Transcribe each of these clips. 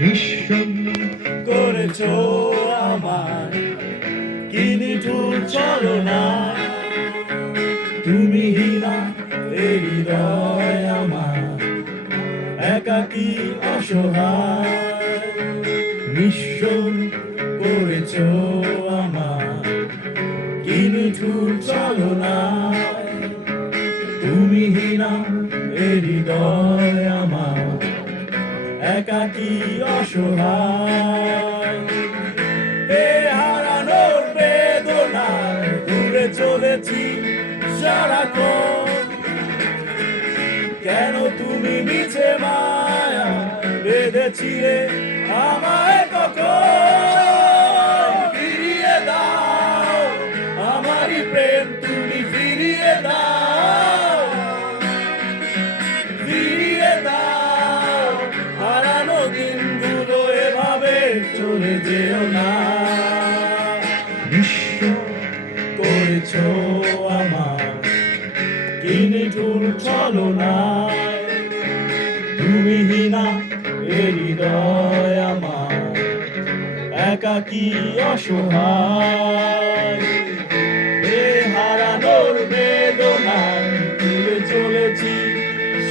নিঃস্ব করেছ আমার কি নিঠুর ছলনা, তুমি হীরা এ হৃদয় আমার একাকী অসহায়। নিঃস্ব করেছ আমার কি নিঠুর ছলনা, তুমি হীরা এ হৃদয় আমার একাকী অসহায়। এ হারানোর বেদনায় ঘুরে চলেছি সারাক্ষণ, কেন তুমি মিছে মায়া বেঁধেছিলে আমায় কখন? ফিরিয়ে দাও আমারই প্রেম, তুমি ফিরিয়ে দাও, ফিরিয়ে দাও। হারানো দিনগুলো এভাবে চলে যেও না। নিঃস্ব করেছ আমার কি নিঠুর ছলনায়, তুমি হীনা এ হৃদয় আমার একাকী অসহায়। এ হারানোর বেদনায় ঘুরে চলেছি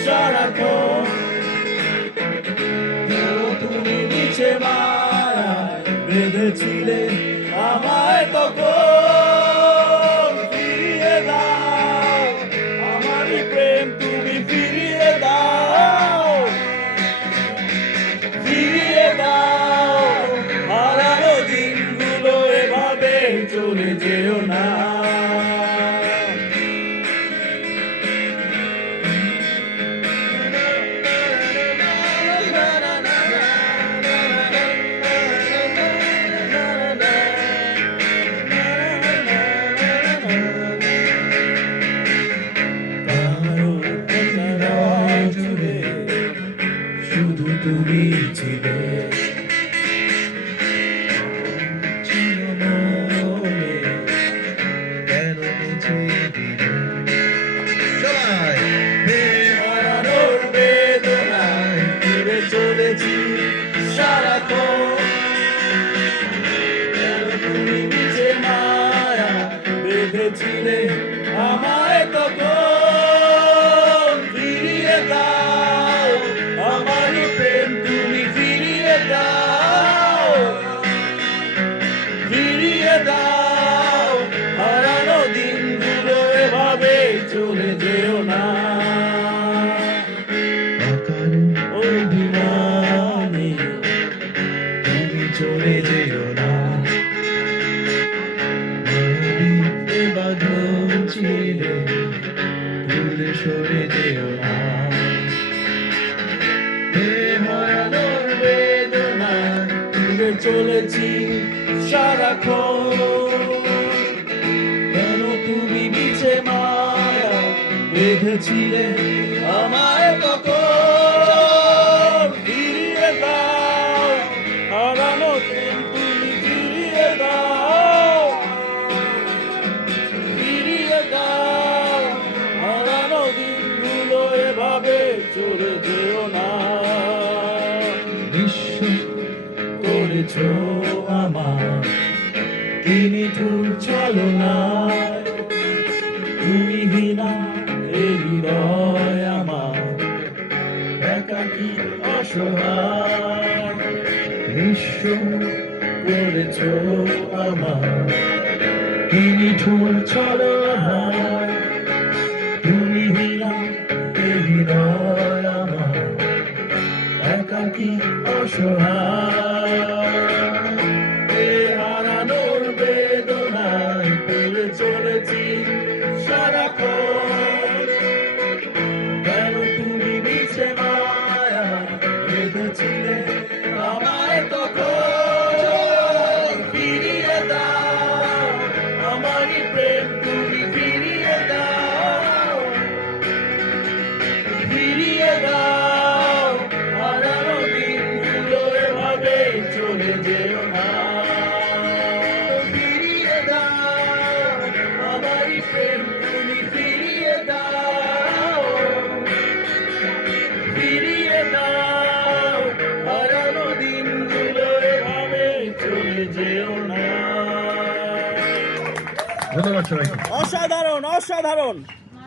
সারাক্ষণ, কেন তুমি মিছে মায়ায় বেঁধেছিলে আমায় তখন? ফিরিয়ে দাও আমারই প্রেম, তুমি ফিরিয়ে দাও, ফিরিয়ে দাও। হারানো দিনগুলো এভাবে চলে যেও না। জুড়ে শুধু তুমি ছিলে, ছিল মনে, কেন বুঝে দিলে? সবাই হারানোর বেদনায় ঘুরে চলেছি সারাক্ষণ, কেন তুমি মিছে মায়া বেঁধেছিলে আমায় তখন? ফিরিয়ে দাও আমারই প্রেম, তুমি ফিরিয়ে দাও, ফিরিয়ে দাও। হারানো দিনগুলো এভাবে চলে যেও না। অকারণ অভিমানী তুমি চলে যেও না। মায়াবীতে বাঁধন ছিলে, দূরে সরে যেও না। এ হারানোর বেদনায় ঘুরে চলেছি সারাক্ষণ, কেন তুমি মিছে মায়া বেঁধেছিলে আমায় তখন? ফিরিয়ে দাও হারানো দিন, তুমি ফিরিয়ে দাও, ফিরিয়ে দাও। হারানো দিনগুলো এভাবে চলে যেও না। নিঃস্ব করেছ আমার কি নিঠুর ছলনায়, তুমি হীনা এ হৃদয় আমার একাকী অসহায়। নিঃস্ব করেছ আমার কি নিঠুর ছলনায়, তুমি হীনা এ হৃদয় আমার একাকী অসহায়। এ হারানোর বেদনায় পড়ে চলেছি সারাক্ষণ, কেন তুমি মিছে মায়া বেঁধেছিলে আমায় তখন? ফিরিয়ে দাও আমারই প্রেম, তুমি ফিরিয়ে যেও না। ধন্যবাদ সবাইকে। অসাধারণ অসাধারণ।